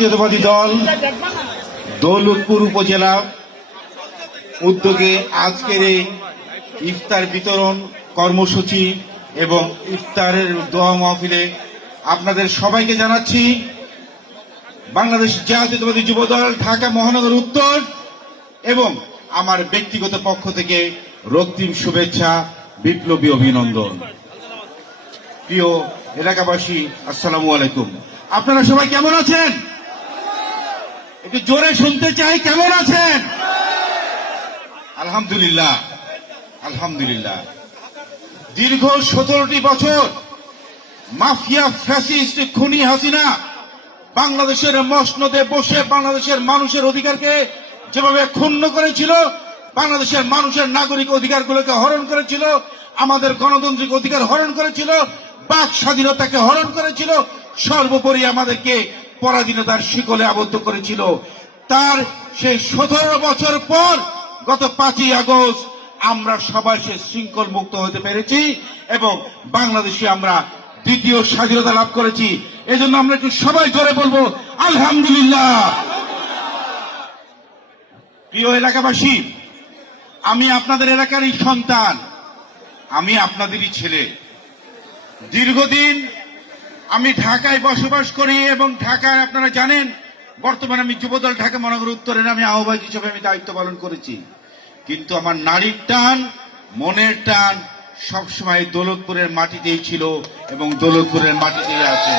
জাতীয়তাবাদী দল দৌলতপুর উপজেলা উদ্যোগে আজকের এই ইফতার বিতরণ কর্মসূচি এবং ইফতারের দোয়া মাহফিলে আপনাদের সবাইকে জানাচ্ছি বাংলাদেশ জাতীয়তাবাদী যুবদল ঢাকা মহানগর উত্তর এবং আমার ব্যক্তিগত পক্ষ থেকে রক্তিম শুভেচ্ছা, বিপ্লবী অভিনন্দন। প্রিয় এলাকাবাসী, আসসালামু আলাইকুম। আপনারা সবাই কেমন আছেন? একটু জোরে শুনতে চাই, কেমন আছেন? আলহামদুলিল্লাহ, আলহামদুলিল্লাহ। দীর্ঘ 17টি বছর মাফিয়া ফ্যাসিস্ট খুনি হাসিনা বাংলাদেশের মসনদে বসে বাংলাদেশের মানুষের অধিকারকে যেভাবে ক্ষুণ্ণ করেছিল, বাংলাদেশের মানুষের নাগরিক অধিকারগুলোকে হরণ করেছিল, আমাদের গণতান্ত্রিক অধিকার হরণ করেছিল, বাক স্বাধীনতাকে হরণ করেছিল, সর্বোপরি আমাদেরকে পরাধীনতার শিকলে আবদ্ধ করেছিল। তার সেই 17 বছর পর গত 5ই আগস্ট আমরা সবাই সে শৃঙ্খল মুক্ত হতে পেরেছি এবং বাংলাদেশে আমরা দ্বিতীয় স্বাধীনতা লাভ করেছি। এজন্য আমরা একটু সবাই জোরে বলবো আলহামদুলিল্লাহ। প্রিয় এলাকাবাসী, আমি আপনাদের এলাকারই সন্তান, আমি আপনাদেরই ছেলে। দীর্ঘদিন আমি ঢাকায় বসবাস করি এবং ঢাকায় আপনারা জানেন বর্তমানে আমি যুবদল ঢাকা মহানগর উত্তরের আমি আহ্বায়ক হিসেবে আমি দায়িত্ব পালন করেছি। কিন্তু আমার নারীর টান, মনের টান সবসময় দৌলতপুরের মাটিতেই ছিল এবং দৌলতপুরের মাটিতেই আছে।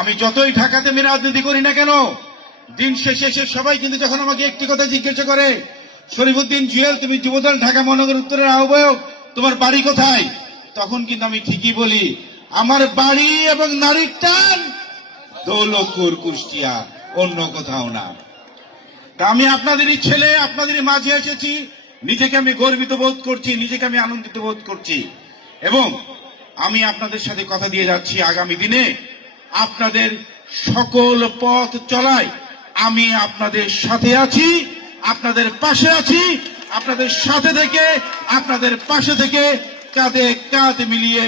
আমি যতই ঢাকাতে আমি রাজনীতি করি না কেন, দিন শেষে সবাই কিন্তু যখন আমাকে একটি কথা জিজ্ঞাসা করে, শরীফুদ্দিন জুয়েল, তুমি যুবদল ঢাকা মহানগর উত্তরের আহ্বায়ক, তোমার বাড়ি কোথায়? তখন কিন্তু আমি ঠিকই বলি, আমার বাড়ি এবং নারীর টান দৌলতপুর, কুষ্টিয়া, অন্য কোথাও না। তা আমি আপনাদেরই ছেলে, আপনাদেরই মাঝে এসেছি, নিজেকে আমি গর্বিত বোধ করছি, নিজেকে আমি আনন্দিত বোধ করছি এবং আমি আপনাদের সাথে কথা দিয়ে যাচ্ছি আগামী দিনে আপনাদের সকল পথ চলায় আমি আপনাদের সাথে আছি, আপনাদের পাশে আছি, আপনাদের সাথে থেকে আপনাদের পাশে থেকে কাঁধে কাঁধ মিলিয়ে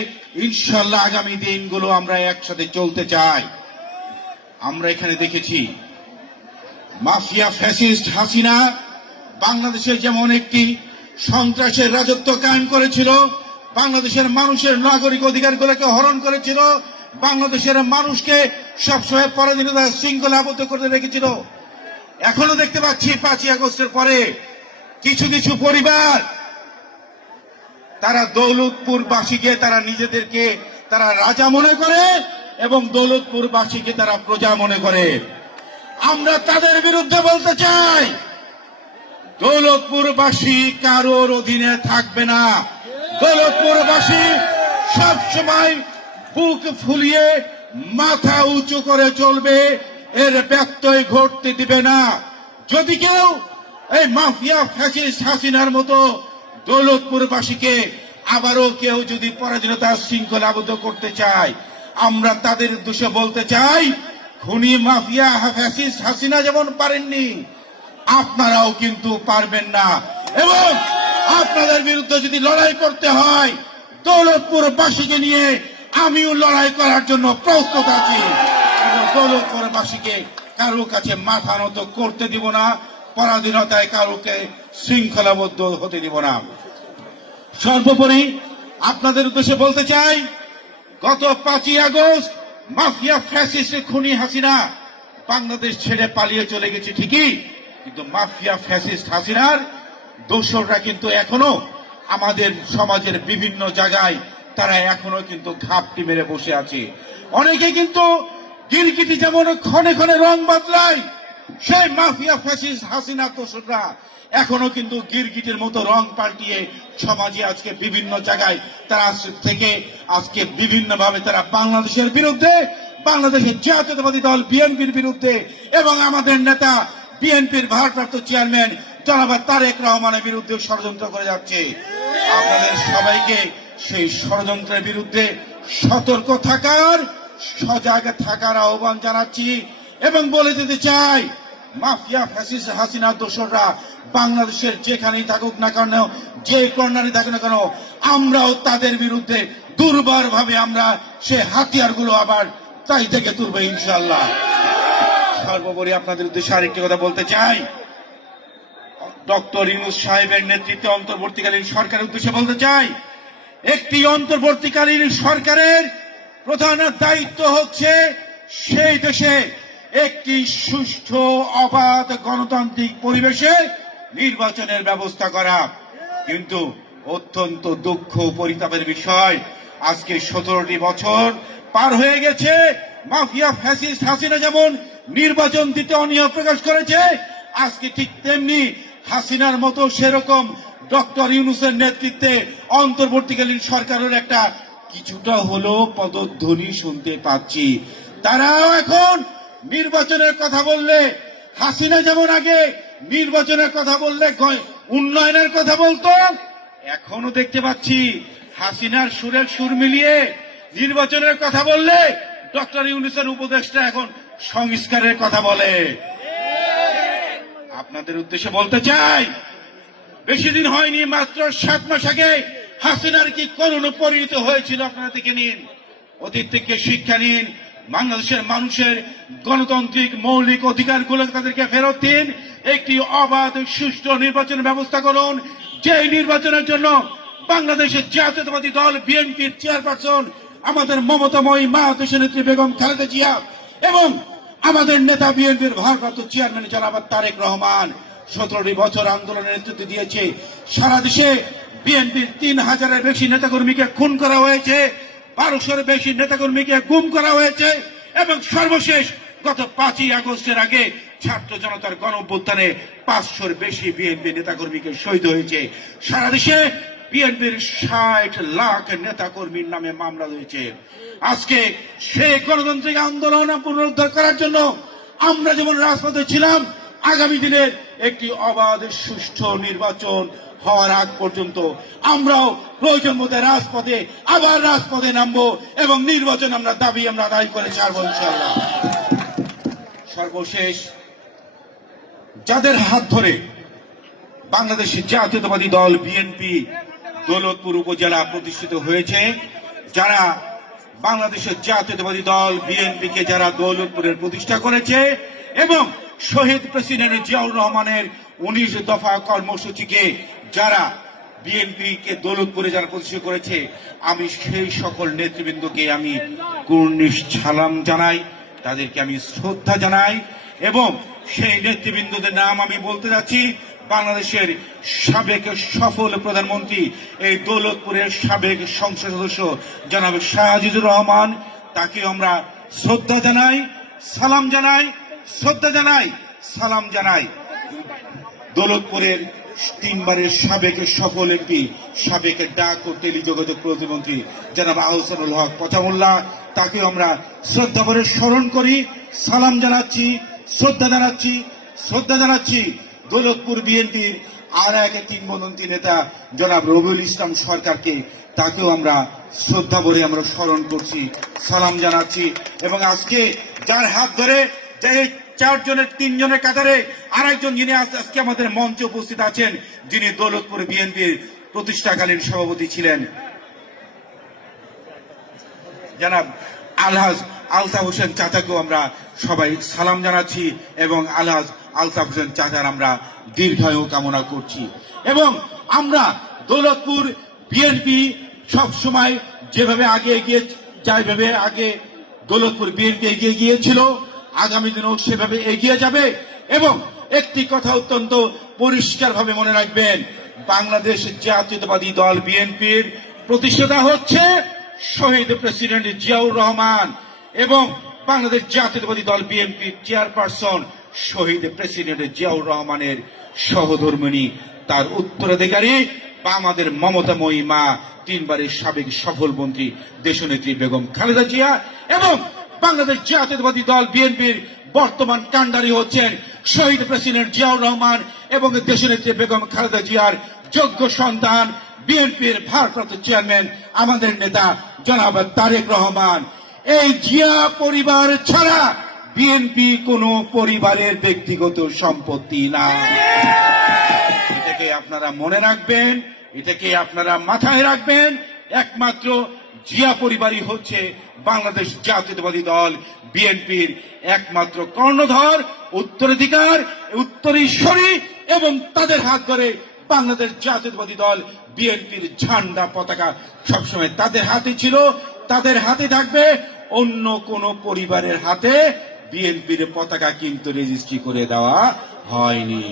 ইনশাআল্লাহ আগামী দিনগুলো আমরা একসাথে চলতে চাই। আমরা এখানে দেখেছি মাফিয়া ফ্যাসিস্ট হাসিনা বাংলাদেশে যেমন একটি সন্ত্রাসের রাজত্ব কায়েম করেছিল, বাংলাদেশের মানুষের নাগরিক অধিকারগুলোকে হরণ করেছিল, বাংলাদেশের মানুষকে সবসময় পরাধীনতার শৃঙ্খলে আবদ্ধ করে রেখেছিল। এখনো দেখতে পাচ্ছি 5ই আগস্টের পরে কিছু কিছু পরিবার তারা দৌলতপুরবাসীকে তারা নিজেদেরকে তারা রাজা মনে করে এবং দৌলতপুরবাসীকে তারা প্রজা মনে করে। আমরা তাদের বিরুদ্ধে বলতে চাই, দৌলতপুরবাসী কারোর অধীনে থাকবে না। দৌলতপুরবাসী সবসময় বুক ফুলিয়ে মাথা উঁচু করে চলবে, এর ব্যত্যয় ঘটতে দিবে না। যদি কেউ এই মাফিয়া ফ্যাসিস্ট হাসিনার মতো দৌলতপুরবাসীকে আবারও কেউ যদি পরাধীনতার শৃঙ্খলা আবদ্ধ করতে চায়, আমরা তাদের উদ্দেশ্যে বলতে চাই, খুনি মাফিয়া ফ্যাসিস্ট হাসিনা যেমন পারেননি, আপনারাও কিন্তু পারবেন না। এবং আপনাদের বিরুদ্ধে যদি লড়াই করতে হয়, দৌলতপুরবাসীকে নিয়ে আমিও লড়াই করার জন্য প্রস্তুত আছি এবং দৌলতপুরবাসীকে কারো কাছে মাথা নত করতে দিব না, পরাধীনতায় কারোকে শৃঙ্খলাবদ্ধ হতে দিব না। সর্বোপরি আপনাদের উদ্দেশ্যে বলতে চাই, গত 5ই আগস্ট মাফিয়া ফ্যাসিস্ট খুনি হাসিনা বাংলাদেশ ছেড়ে পালিয়ে চলে গেছে ঠিকই, কিন্তু মাফিয়া ফ্যাসিস্ট হাসিনার দোসররা কিন্তু এখনো আমাদের সমাজের বিভিন্ন জায়গায় তারা এখনো কিন্তু ঘাপটি মেরে বসে আছে। অনেকে কিন্তু গিরগিটি যেমন ক্ষণে ক্ষণে রং বদলায়, সেই মাফিয়া ফ্যাসিস্ট হাসিনা দোসররা এখনো কিন্তু গিরগিটির মতো রং পাল্টিয়ে সমাজে আজকে বিভিন্ন জায়গায় তারা থেকে আজকে বিভিন্ন ভাবে তারা বাংলাদেশের বিরুদ্ধে, বাংলাদেশের জাতীয়তাবাদী দল বিএনপির বিরুদ্ধে এবং আমাদের নেতা বিএনপির ভারপ্রাপ্ত চেয়ারম্যান জনাব তারেক রহমানের বিরুদ্ধে ষড়যন্ত্র করে যাচ্ছে। আপনাদের সবাইকে সেই ষড়যন্ত্রের বিরুদ্ধে সতর্ক থাকার, সজাগ থাকার আহ্বান জানাচ্ছি এবং বলে যেতে চাই, মাফিয়া ফ্যাসিস্ট হাসিনা দোসররা বাংলাদেশের যেখানেই থাকুক না কেন, যে কর্নারে থাকুক না কেন, আমরাও তাদের বিরুদ্ধে দুর্বার ভাবে আমরা সে হাতিয়ারগুলো আবার তাই থেকে তুলবো ইনশাআল্লাহ। সর্বোপরি আপনাদের উদ্দেশ্যে আরেকটি কথা বলতে চাই, ডক্টর ইউনূস সাহেবের নেতৃত্বে অন্তর্বর্তীকালীন সরকারের উদ্দেশ্যে বলতে চাই, একটি অন্তর্বর্তীকালীন সরকারের প্রধান দায়িত্ব হচ্ছে সেই দেশে একটি সুষ্ঠু অবাধ গণতান্ত্রিক পরিবেশে নির্বাচনের ব্যবস্থা করা। কিন্তু অত্যন্ত দুঃখ পরিতাপের বিষয়, আজকে 17টি বছর পার হয়ে গেছে, মাফিয়া ফ্যাসিস্ট হাসিনা যেমন নির্বাচন দিতে অনীহা প্রকাশ করেছে, আজকে ঠিক তেমনি হাসিনার মতো সেরকম ডক্টর ইউনূসের নেতৃত্বে অন্তর্বর্তীকালীন সরকারের একটা কিছুটা হলো পদধ্বনি শুনতে পাচ্ছি। তারাও এখন নির্বাচনের কথা বললে, হাসিনা যেমন আগে নির্বাচনের কথা বললে উন্নয়নের কথা বলতো, এখনো দেখতে পাচ্ছি হাসিনার সুরের সুর মিলিয়ে নির্বাচনের কথা বললে ডক্টর ইউনূসের উপদেষ্টা এখন সংস্কারের কথা বলে। আপনাদের উদ্দেশ্যে বলতে চাই, বেশি দিন হয়নি, মাত্র 7 মাস আগে হাসিনার কি করুণ পরিণত হয়েছিল আপনারা দেখে নিন। অতীত থেকে শিক্ষা নিন, বাংলাদেশের মানুষের গণতান্ত্রিক মৌলিক অধিকারগুলো তাদেরকে ফেরত দিন, একটি অবাধ সুষ্ঠু নির্বাচনের ব্যবস্থা করুন, যে নির্বাচনের জন্য বাংলাদেশের জাতীয়তাবাদী দল বিএনপির চেয়ারপারসন আমাদের মমতাময়ী মা দেশনেত্রী বেগম খালেদা জিয়া এবং আমাদের নেতা বিএনপির ভারপ্রাপ্ত চেয়ারম্যান জনাব তারেক রহমান 17টি বছর আন্দোলনের নেতৃত্ব দিয়েছে। সারা দেশে বিএনপির 3000-এর বেশি নেতাকর্মীকে খুন করা হয়েছে, 1200-এর বেশি নেতাকর্মীকে গুম করা হয়েছে এবং সর্বশেষ গত 5ই আগস্টের আগে ছাত্র জনতার গণ অভ্যুত্থানে 500-এর বেশি বিএনপি নেতাকর্মীকে শহীদ হয়েছে। সারা দেশে বিএনপির 60 লাখ নেতাকর্মীর নামে মামলা হয়েছে। আজকে সেই গণতান্ত্রিক আন্দোলন পুনরুদ্ধার করার জন্য আমরা যেমন রাজপথে ছিলাম, আগামী দিনের একটি অবাধ সুষ্ঠু নির্বাচন হওয়ার আগ পর্যন্ত আমরাও প্রয়োজন মতো রাজপথে নামবো এবং নির্বাচন আমরা আদায় করে ছাড়বো ইনশাআল্লাহ। সর্বশেষ, যাদের হাত ধরে বাংলাদেশের জাতীয়তাবাদী দল বিএনপি দৌলতপুর উপজেলা প্রতিষ্ঠিত হয়েছে, যারা বাংলাদেশের জাতীয়তাবাদী দল বিএনপিকে যারা দৌলতপুরের প্রতিষ্ঠা করেছে এবং শহীদ প্রেসিডেন্ট জিয়াউর রহমানের 19 দফা কর্মসূচিকে যারা বিএনপিকে দৌলতপুরে যারা প্রতিষ্ঠা করেছে, আমি সেই সকল নেতৃবৃন্দকে আমি কুর্নিশ সালাম জানাই, তাদেরকে আমি শ্রদ্ধা জানাই এবং সেই নেতৃবৃন্দদের নাম আমি বলতে যাচ্ছি। বাংলাদেশের সাবেক সফল প্রধানমন্ত্রী, এই দৌলতপুরের সাবেক সংসদ সদস্য জনাব শাহ আজিজুর রহমান, তাকে আমরা শ্রদ্ধা জানাই, সালাম জানাই, শ্রদ্ধা জানাই, সালাম জানাই। দৌলতপুরের 3 বারের সাবেক সফল এমপি, সাবেক ডাক ও টেলিযোগাযোগ প্রতিমন্ত্রী জনাব আহসানুল হক পচামুল্লাহ, তাকে আমরা শ্রদ্ধা ভরে স্মরণ করি, সালাম জানাচ্ছি, শ্রদ্ধা জানাচ্ছি। দৌলতপুর বিএনপির আর এক কিংবদন্তি নেতা জনাব রবিউল ইসলাম সরকারকে, তাকেও আমরা শ্রদ্ধা ভরে আমরা স্মরণ করছি, সালাম জানাচ্ছি। এবং আজকে যার হাত ধরে যে 4 জনের 3 জনের কাতারে আরেকজন যিনি আজকে আমাদের মঞ্চে উপস্থিত আছেন, যিনি দৌলতপুর বিএনপির প্রতিষ্ঠাকালীন সভাপতি ছিলেন, জনাব আলহাজ আলতাফ হোসেন চাচাকেও আমরা সবাই সালাম জানাচ্ছি এবং আলহাজ আলতাফ হোসেন চাচার আমরা দীর্ঘায়ু কামনা করছি। এবং আমরা দৌলতপুর বিএনপি সব সময় যেভাবে আগে এগিয়ে যেভাবে আগে দৌলতপুর বিএনপি এগিয়ে গিয়েছিল, আগামী দিনেও সেভাবে এগিয়ে যাবে। এবং একটি কথা অত্যন্ত পরিষ্কারভাবে মনে রাখবেন, বাংলাদেশ জাতীয়তাবাদী দল বিএনপির প্রতিষ্ঠাতা হচ্ছে শহীদ প্রেসিডেন্ট জিয়াউর রহমান এবং বাংলাদেশ জাতীয়তাবাদী দল বিএনপির চেয়ারপারসন শহীদ প্রেসিডেন্ট জিয়াউর রহমানের সহধর্মিণী, তার উত্তরাধিকারী বা আমাদের মমতাময়ী মা 3 বারের সাবেক সফল মন্ত্রী দেশনেত্রী বেগম খালেদা জিয়া এবং বাংলাদেশ জাতীয়তাবাদী দল বিএনপির বর্তমান কাণ্ডারি হচ্ছেন শহীদ প্রেসিডেন্ট জিয়াউর রহমান এবং দেশনেত্রী বেগম খালেদা জিয়ার যোগ্য সন্তান বিএনপির ভারপ্রাপ্ত চেয়ারম্যান আমাদের নেতা জনাব তারেক রহমান। এই জিয়া পরিবার ছাড়া বিএনপি কোনো পরিবারের ব্যক্তিগত সম্পত্তি না। এটাকে আপনারা মনে রাখবেন, এটাকে আপনারা মাথায় রাখবেন। একমাত্র জিয়া পরিবারই হচ্ছে বাংলাদেশ জাতীয়তাবাদী দল বিএনপির একমাত্র কর্ণধর, উত্তরাধিকার, উত্তরীশ্বরী, এবং তাদের হাত ধরে বাংলাদেশ জাতীয়তাবাদী দল বিএনপির ঝান্ডা পতাকা সবসময় তাদের হাতে ছিল, তাদের হাতে থাকবে। অন্য কোন পরিবারের হাতে বিএনপির পতাকা কিন্তু রেজিস্ট্রি করে দেওয়া হয়নি।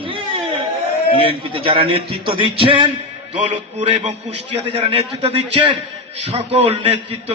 বিএনপিতে যারা নেতৃত্ব দিচ্ছেন, দৌলতপুর এবং কুষ্টিয়াতে যারা নেতৃত্ব দিচ্ছেন, সকল নেতৃত্ব